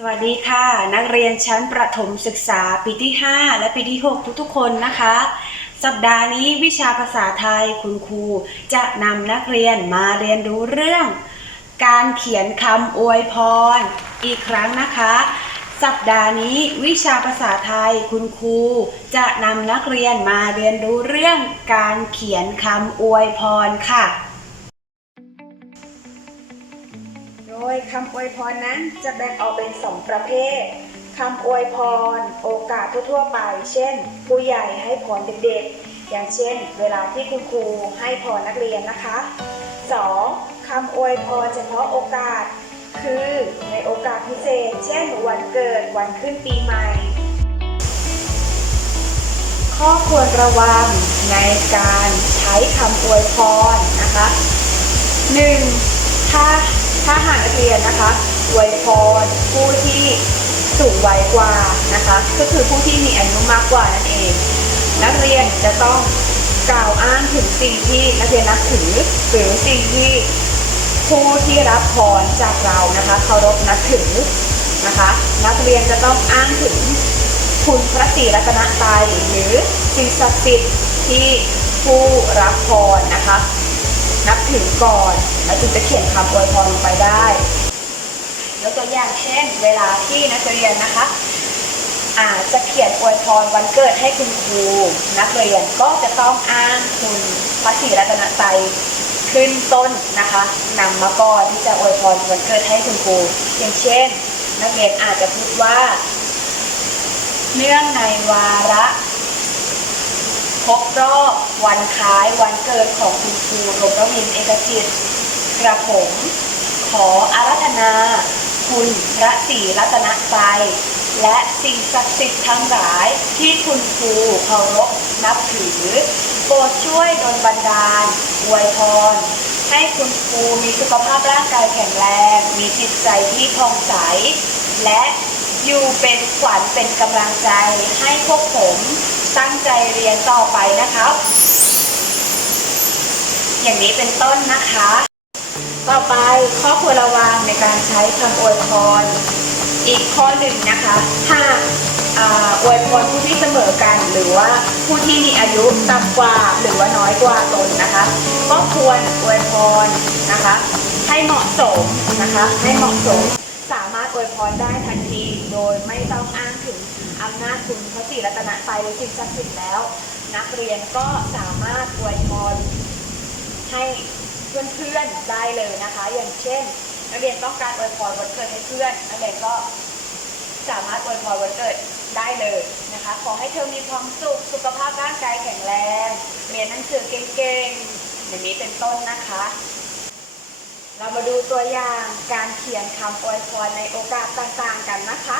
สวัสดีค่ะ นักเรียนชั้นประถมศึกษาปีที่ 5 และปีที่ 6 ทุกๆ คนนะคะ สัปดาห์นี้วิชาภาษาไทยคุณครูจะนำนักเรียนมาเรียนรู้เรื่อง การเขียนคำอวยพร อีกครั้งนะคะ สัปดาห์นี้วิชาภาษาไทยคุณครูจะนำนักเรียนมาเรียนรู้เรื่องการเขียนคำอวยพรค่ะ ยคำอวยพรนั้นจะแบ่งออกเป็นสองประเภทคำอวยพร โอกาสทั่วๆไป เช่น ผู้ใหญ่ให้พรเด็กๆ อย่างเช่น เวลาที่คุณครูให้พรนักเรียนนะคะ 2. คำอวยพรเฉพาะโอกาส คือในโอกาสพิเศษ เช่น วันเกิดวันขึ้นปีใหม่ ข้อควรระวังในการใช้คำอวยพรนะคะหนึ่งถ้า ถ้าหากนักเรียนนะคะอวยพรผู้ที่สูงวัยกว่านะคะ ก็คือผู้ที่มีอายุมากกว่านั่นเอง นักเรียนจะต้องกล่าวอ้างถึงสิ่งที่นักเรียนนับถือหรือสิ่งที่ผู้ที่รับพรจากเรานะคะเคารพนับถือนะคะ นักเรียนจะต้องอ้างถึงคุณพระศรีรัตนตรัยหรือสิ่งศักดิ์สิทธิ์ที่ผู้รับพรนะคะ นับถือก่อน แล้วจึงจะเขียนคำอวยพรลงไปได้ยกตัวอย่างเช่น เวลาที่นักเรียนนะคะ อาจจะเขียนอวยพรวันเกิดให้คุณครูนักเรียนก็จะต้องอ้างคุณพระศรีรัตนตรัยขึ้นต้นนะคะนำมาก่อนที่จะอวยพรวันเกิดให้คุณครูอย่างเช่น นักเรียนอาจจะพูดว่า เนื่องในวาระ ครบรอบวันคล้ายวันเกิดของคุณครูรมรวินเอกจิตกระผม ขออารัธนา คุณพระศรีรัตนตรและสิ่งศักดิ์สิทธิ์ทั้งหลายที่คุณครูเคารพนับถือ โปรดช่วยดลบันดาลอวยพร ให้คุณครูมีสุขภาพร่างกายแข็งแรง มีจิตใจที่ผ่องใส และอยู่เป็นขวัญเป็นกำลังใจให้พวกผม ตั้งใจเรียนต่อไปนะครับ อย่างนี้เป็นต้นนะคะ ต่อไปข้อควรระวังในการใช้คำอวยพร อีกข้อหนึ่งนะคะถ้าอวยพรผู้ที่เสมอกัน หรือว่าผู้ที่มีอายุต่ำกว่าหรือว่าน้อยกว่าตนนะคะ ก็ควรอวยพรนะคะ ให้เหมาะสมนะคะ ให้เหมาะสมสามารถอวยพรได้ทันทีโดยไม่ต้องอ้าง อำนาจคุณพระศรีรัตนตรัยสิ่งศักดิ์สิทธิ์แล้ว นักเรียนก็สามารถอวยพรให้เพื่อนๆได้เลยนะคะ อย่างเช่น นักเรียนต้องการอวยพรวันเกิดให้เพื่อนนักเรียนก็สามารถอวยพรวันเกิดได้เลยนะคะ ขอให้เธอมีความสุขสุขภาพร่างกายแข็งแรงเรียนหนังสือเก่งๆอย่างนี้เป็นต้นนะคะ เรามาดูตัวอย่างการเขียนคำอวยพรในโอกาสต่างๆกันนะคะ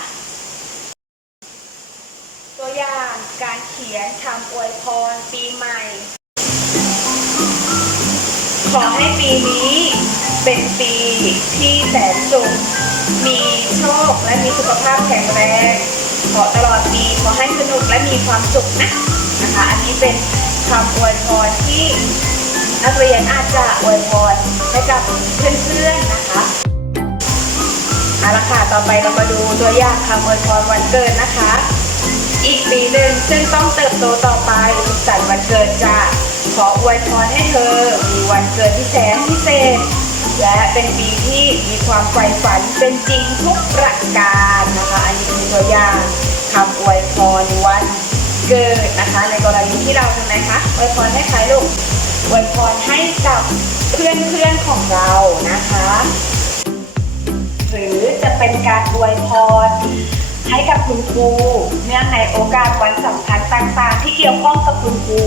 การเขียนคำอวยพรปีใหม่ ขอให้ปีนี้เป็นปีที่แสนสุข มีโชคและมีสุขภาพแข็งแรง ขอตลอดปีขอให้สนุกและมีความสุขนะนะคะ อันนี้เป็นคำอวยพรที่นักเรียนอาจจะอวยพรให้กับเพื่อนๆนะคะเอาละค่ะ ต่อไปเรามาดูตัวอย่างคำอวยพรวันเกิดนะคะ อีกปีหนึ่งซึ่งต้องเติบโตต่อไปสันวันเกิดจ้าขออวยพรให้เธอ มีวันเกิดที่แสนพิเศษ และเป็นปีที่มีความใฝ่ฝันเป็นจริงทุกประการนะคะ อันนี้เป็นตัวอย่างคำอวยพรวันเกิดนะคะ ในกรณีที่เราทำไงคะอวยพรให้ใครลูกอวยพรให้กับเพื่อนๆของเรานะคะ หรือจะเป็นการอวยพร ให้กับคุณครูเนื่องในโอกาสวันสำคัญต่างๆ ที่เกี่ยวข้องกับคุณครู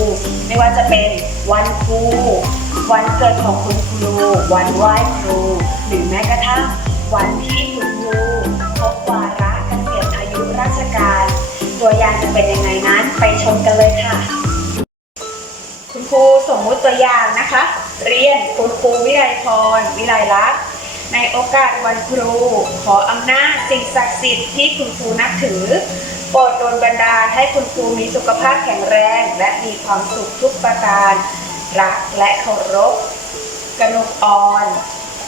ไม่ว่าจะเป็นวันครู วันเกิดของคุณครู วันไหว้ครู หรือแม้กระทั่งวันที่คุณครูครบวาระเกษียณอายุราชการ ตัวอย่างจะเป็นยังไงนั้นไปชมกันเลยค่ะ คุณครูสมมุติตัวอย่างนะคะ เรียนคุณครูวิไลพรวิไลลักษ์ ในโอกาสวันครู ขออำนาจสิ่งศักดิ์สิทธิ์ที่คุณครูนับถือ โปรดโดนบันดาลให้คุณครูมีสุขภาพแข็งแรง และมีความสุขทุกประการ รักและเคารพกนกอ่อน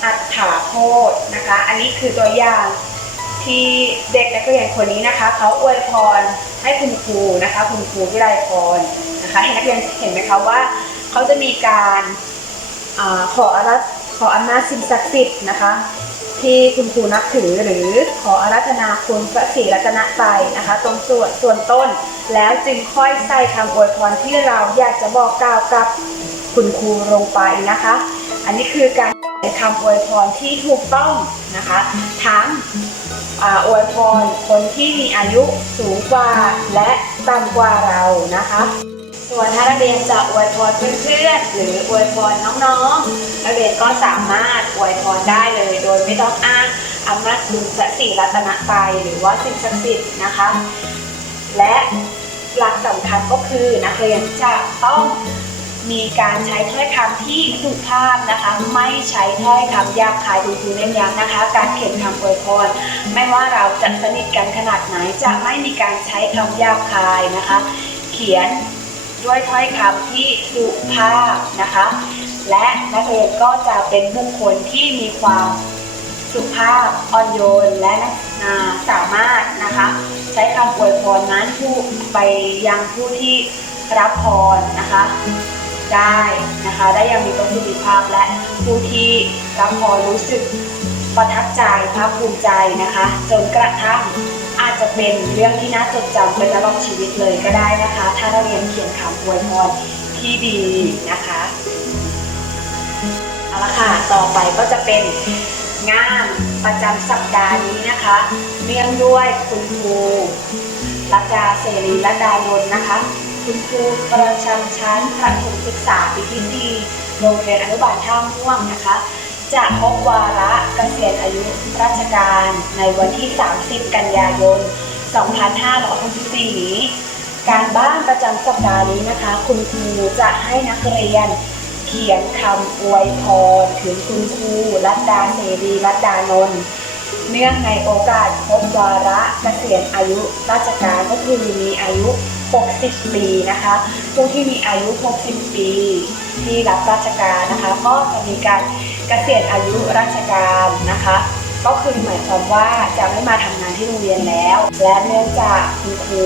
อัฏฐาโพธนะคะ อันนี้คือตัวอย่างที่เด็กนักเรียนคนนี้นะคะเขาอวยพรให้คุณครูนะคะ คุณครูวิไลพรนะคะให้นักเรียนเห็นไหมคะว่าเขาจะมีการอขออารัธ ออำนาจสิ่งศักดิ์สิทธิ์นะคะ ที่คุณครูนับถือหรือขออารัธนาคุณพระศรีรัตนตรัยนะคะ ตรงส่วนส่วนต้น แล้วจึงค่อยใส่คำอวยพรที่เราอยากจะบอกกล่าวกับคุณครูลงไปนะคะ อันนี้คือการใช้คำอวยพรที่ถูกต้องนะคะ ทั้งอ่าอวยพรคนที่มีอายุสูงกว่าและต่ำกว่าเรานะคะ ส่วนถ้านักเรียนจะอวยพรเพื่อนๆหรืออวยพรน้องๆนักเรียนก็สามารถอวยพรได้เลย โดยไม่ต้องอ้างอำนาจคุณพระศรีรัตนตรัยหรือว่าสิ่งศักดิ์สิทธิ์นะคะ และหลักสำคัญก็คือนักเรียนจะต้องมีการใช้ถ้อยคำที่สุภาพนะคะ ไม่ใช้ถ้อยคำหยาบคายคุณครูเน้นย้ำนะคะ การเขียนคำอวยพรไม่ว่าเราจะสนิทกันขนาดไหนจะไม่มีการใช้คำหยาบคายนะคะ เขียน ด้วยถ้อยคำที่สุภาพนะคะ และนักเรียนก็จะเป็นบุคคลที่มีความสุภาพอ่อนโยนและอ่าสามารถนะคะ ใช้คำอวยพรนั้นผู้ไปยังผู้ที่รับพรนะคะ ได้นะคะได้อยังมีประสิทธิภาพและผู้ที่รับพรรู้สึกประทับใจภาคภูมิใจนะคะ จนกระทั่ง อาจจะเป็นเรื่องที่น่าจดจำไปตลอดชีวิตเลยก็ได้นะคะ ถ้าเราเรียนเขียนคำอวยพรที่ดีนะคะเอาละค่ะต่อไปก็จะเป็นงานประจำสัปดาห์นี้นะคะเนื่องด้วยคุณครูรัตดาเสรีรัตดานนท์นะคะ คุณครูประจำชั้นประถมศึกษาปีที่สี่โรงเรียนอนุบาลท่าม่วงนะคะ จะพบวาระเกษียณอายุราชการในวันที่ 30 กันยายน 2564นี้ การบ้านประจำสัปดาห์นี้นะคะ คุณครูจะให้นักเรียน เขียนคำอวยพรถึงคุณครูรัตดาเสรีรัตดานนท์เนื่องในโอกาสครบวาระเกษียณอายุราชการก็คือมีอายุ 60 ปีนะคะ ผู้ที่มีอายุ 60 ปี ที่รับราชการนะคะ ก็จะมีการ เกษียณอายุราชการนะคะ ก็คือหมายความว่าจะไม่มาทำงานที่โรงเรียนแล้ว และเนื่องจากคุณครู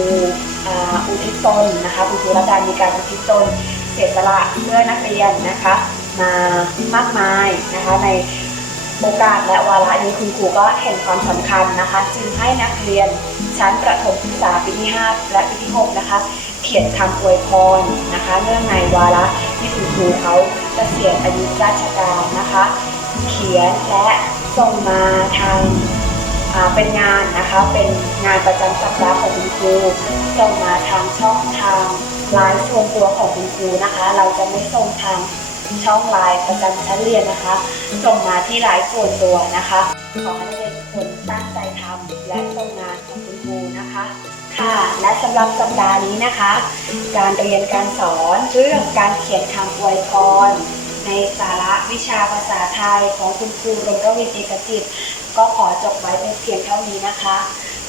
อุทิศตนนะคะคุณครูรัตดามีการอุทิศตนเสียสละเพื่อนักเรียนนะคะ มามากมายนะคะใน โอกาสและวาระนี้คุณครูก็เห็นความสำคัญนะคะ จึงให้นักเรียนชั้นประถมศึกษาปีที่ 5 และปีที่ 6 นะคะ เขียนคำอวยพรนะคะเนื่องในวาระที่คุณครูเขาเกษียณอายุราชการนะคะ เขียนและส่งมาทางเป็นงานนะคะเป็นงานประจำสัปดาห์ของคุณครูส่งมาทางช่องทางไลน์ส่วนตัวของคุณครูนะคะ เราจะไม่ส่งทาง ช่องไลน์ประจำชั้นเรียนนะคะ ส่งมาที่ไลน์ส่วนตัวนะคะ ขอให้นักเรียนทุกคนตั้งใจทำและส่งงานของคุณครูนะคะ ค่ะ และสำหรับสัปดาห์นี้นะคะ การเรียนการสอนเรื่องการเขียนคำอวยพรในสาระวิชาภาษาไทยของคุณครูรมรวินเอกจิตก็ขอจบไว้เป็นเพียงเท่านี้นะคะ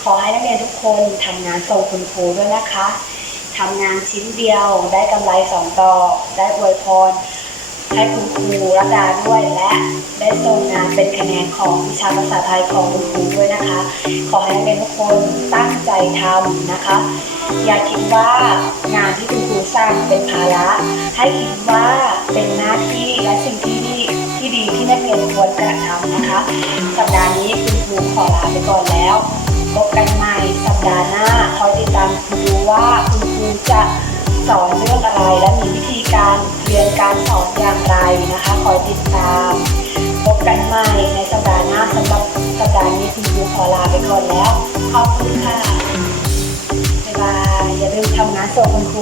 ขอให้นักเรียนทุกคนทำงานส่งคุณครูด้วยนะคะทำงานชิ้นเดียวได้กำไรสองต่อ ได้อวยพร ให้คุณครูรัตดาด้วยและได้ส่งงานเป็นคะแนนของวิชาภาษาไทยของคุณครูด้วยนะคะ ขอให้นักเรียนทุกคนตั้งใจทำนะคะ อย่าคิดว่างานที่คุณครูสร้างเป็นภาระให้คิดว่าเป็นหน้าที่และสิ่งที่ดีที่ดีที่นักเรียนควรกระทำนะคะ สัปดาห์นี้คุณครูขอลาไปก่อนแล้วพบกันใหม่สัปดาห์หน้าคอยติดตามดูว่าคุณครูจะ สอนเรื่องอะไร และมีวิธีการเรียนการสอนอย่างไรนะคะคอยติดตามพบกันใหม่ในสัปดาห์หน้าสำหรับสัปดาห์นี้คุณครูขอลาไปก่อนแล้ว ขอบคุณค่ะ บ๊ายบาย อย่าลืมทำงานส่งคุณครู